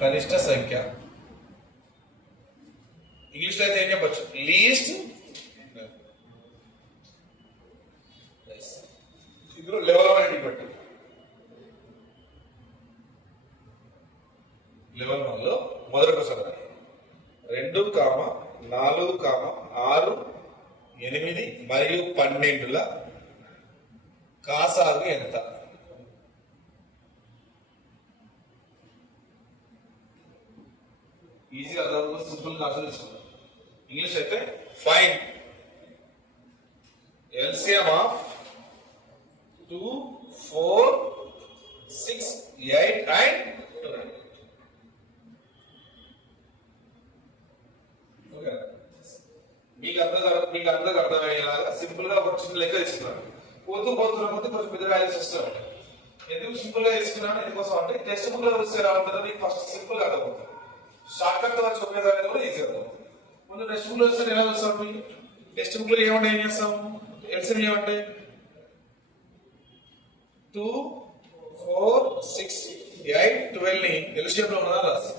కనిష్ట సంఖ్య. ఇంగ్లీష్ లో అయితే ఏం చెప్పచ్చు? లీస్ట్. ఇందులో లెవెల్ అనేది బట్టి లెవెల్ 1 లో మొదటి క్వశ్చన్ 2, 4, 6, 8 మరియు 12ల కాసాగు ఎంత? ఈజీ అర్థం, సింపుల్ కాన్సెప్ట్ తీసుకున్నాం. ఇంగ్లీష్ అయితే find LCM of 2, 4, 6, 8 and 12. Okay, మీకు అందరికి అర్థమయ్యేలాగా సింపుల్ గా ఒక చిన్న లెక్క తీసుకున్నాను. పోతున్న కొంచెం పెద్ద వాల్యూస్ వస్తాయి. ఎందుకు సింపుల్ గా తీసుకున్నాను, ఎందుకోసం అంటే టెక్స్ట్ బుక్ లో వస్తే ఎలా ఉంటుందో మీకు ఫస్ట్ సింపుల్ గా అర్థమవుతుంది. షార్ట్ కట్ ద్వారా చెప్పేదాన్ని కూడా ఈజీ అర్థమవుతుంది. ముందు టెక్స్ట్ బుక్ లో వస్తే ఎలా చూస్తాం? టెక్స్ట్ బుక్ లో ఏమంటే ఏం చేస్తాం? ఎల్సిఎం ఏమంటే 2, 4, 6, 8, 12 ని ఎల్సిఎం లో ఉన్నదా రాస్తాం.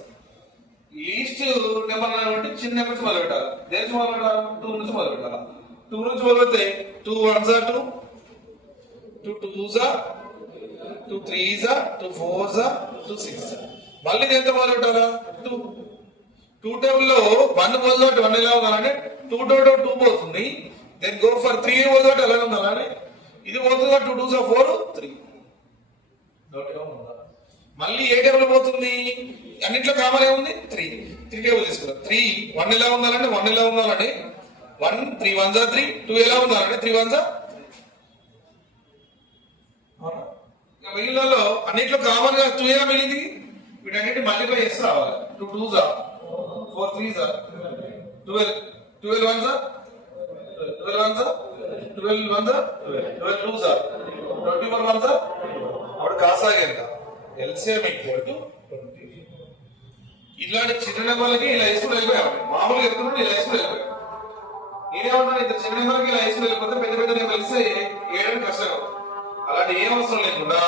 లీస్ట్ నెంబర్ అంటే చిన్న నెంబర్ నుంచి మొదలు పెట్టాలి. దేని నుంచి మొదలు పెట్టాలి? 2 నుంచి మొదలు పెట్టాలి. 2 నుంచి మొదలు పెడితే 2 1s are 2, 2 2s are 2 3s are 2 4s are 2 6s are. మళ్ళీ దేంతో మొదలు పెట్టాలా? 2 టేబుల్ లో 1 మొదలు 1 ఎలా ఉండాలంటే 2 2 పోతుంది. దెన్ గో ఫర్ 3 మొదలు ఎలా ఉండాలని ఇది పోతుందా? 2 2s are 4 3. మళ్ళీ ఏ టేబుల్ పోతుంది? అన్నింటిలో కామన్ ఏముంది? 3 టేబుల్ తీసుకున్నాం. 3 1 ఎలా ఉండాలంటే 1 ఎలా ఉండాలంటే 1 3 1s are 3. 2 ఎలా ఉండాలంటే 3 1s are. మిగిలినలో అన్నింటిలో కామన్ గా 2 ఎలా మిగిలింది? వీటన్నిటి మల్టిప్లై చేసి రావాలి. 2 2s are 4 3s are 12 12 1s are 12 1s are 12 1s are 12 2s are 24 1s are. అప్పుడు కాసాగి ఎంత? LCM equal to 20. ఇలాంటి చిన్న నెంబర్లకి ఇలా వేసుకుని వెళ్ళిపోయాం. మామూలుగా చెప్తున్నాడు ఇలా వేసుకుని వెళ్ళిపోయాం. నేనేమంటాను, ఇంత చిన్న నెంబర్కి ఇలా వేసుకుని వెళ్ళిపోతే పెద్ద పెద్ద నెంబర్ ఇస్తే వేయడానికి కష్టం. అలాంటి ఏం అవసరం లేకుండా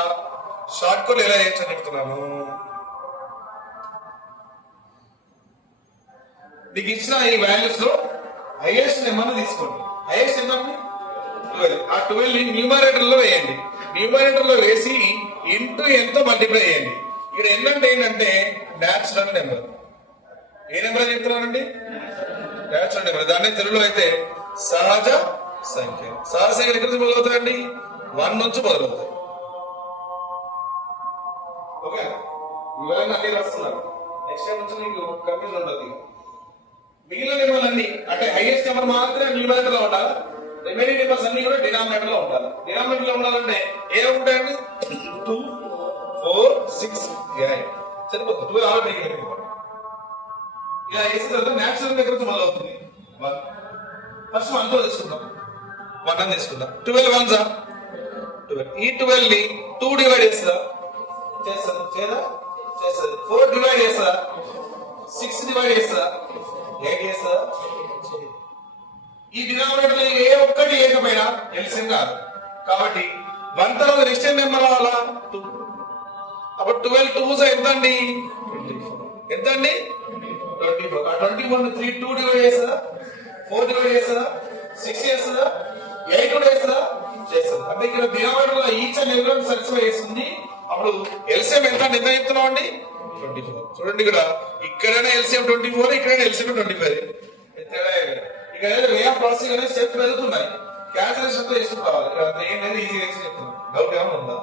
షార్ట్ కట్ ఎలా వేయచ్చు అని చెప్తున్నాను. నీకు ఇచ్చిన ఈ వాల్యూస్ లో హైయెస్ట్ నెంబర్ తీసుకోండి. Highest number 12. ఆ 12 ని న్యూమరేటర్ లో వేయండి. న్యూమరేటర్ లో వేసి ఇంటూ ఎంతో మల్టిప్లై చేయండి. ఇక్కడ ఎన్నంటే ఏంటంటే న్యాచురల్ నెంబర్. ఏ నెంబర్ చెప్తున్నానండి? Natural number. దాన్ని తెలుగులో అయితే సహజ సంఖ్య. సహజ సంఖ్యలు ఎక్కడి నుంచి మొదలవుతాయండి? 1 నుంచి మొదలవుతాయి. ఓకే, వివరంగా అన్ని రాస్తున్నారు. నెక్స్ట్ టైం నుంచి మీకు కన్ఫ్యూజన్ ఉండదు. మిగిలిన నెంబర్లు అన్ని అంటే హైయెస్ట్ నెంబర్ మాత్రమే న్యూమరేటర్ లో ఉండాలి. రిమైనింగ్ నెంబర్స్ అన్ని కూడా డినామినేటర్ లో ఉండాలి. డినామినేటర్ లో ఉండాలంటే ఏ ఉంటాయండి? 2 4 6 8 సరిపోతుంది. 2 ఆల్రెడీ ఇలా వేసిన తర్వాత న్యాచురల్ దగ్గర నుంచి మొదలవుతుంది. 1 ఫస్ట్ 1 తో తీసుకుందాం. 1 అని తీసుకుందాం. 12 1s are 12. ఈ 12 ని 2 డివైడ్ చేస్తా చేస్తుంది. 4 డివైడ్ చేస్తా, 6 డివైడ్ చేస్తా, 8 చేస్తా. ఈ డినామినేటర్ లో ఏ ఒక్కటి ఏకపోయినా ఎల్సిఎం కాదు. కాబట్టి 1 తర్వాత నెక్స్ట్ నెంబర్ రావాలా? 2. అప్పుడు 12 2s ఎంత అండి? 24. ఎంత అండి? 24. ఆ 24 3 2 డివైడ్ చేస్తుందా? 4 డివైడ్ చేస్తుందా? 6 చేస్తుందా? 8 కూడా చేస్తుందా? చేస్తుంది. అంటే ఇక్కడ డినామినేటర్ లో ఈచ్ అండ్ ఎవరీ సాటిస్ఫై చేస్తుంది. అప్పుడు ఎల్సిఎం ఎంత ఎంత చెప్తున్నాం అండి? 24. చూడండి, ఇక్కడైనా ఎల్సిఎం 24, ఇక్కడైనా ఎల్సిఎం 25. ఇక్కడ వే ఆఫ్ ప్రాసెసింగ్ అనేది స్టెప్ పెరుగుతున్నాయి. క్యాల్కులేషన్ తో చేసుకుంటావాలి. ఏం లేదు, ఈజీ చేసి చెప్తున్నాను. డౌట్ ఏమైనా ఉందా?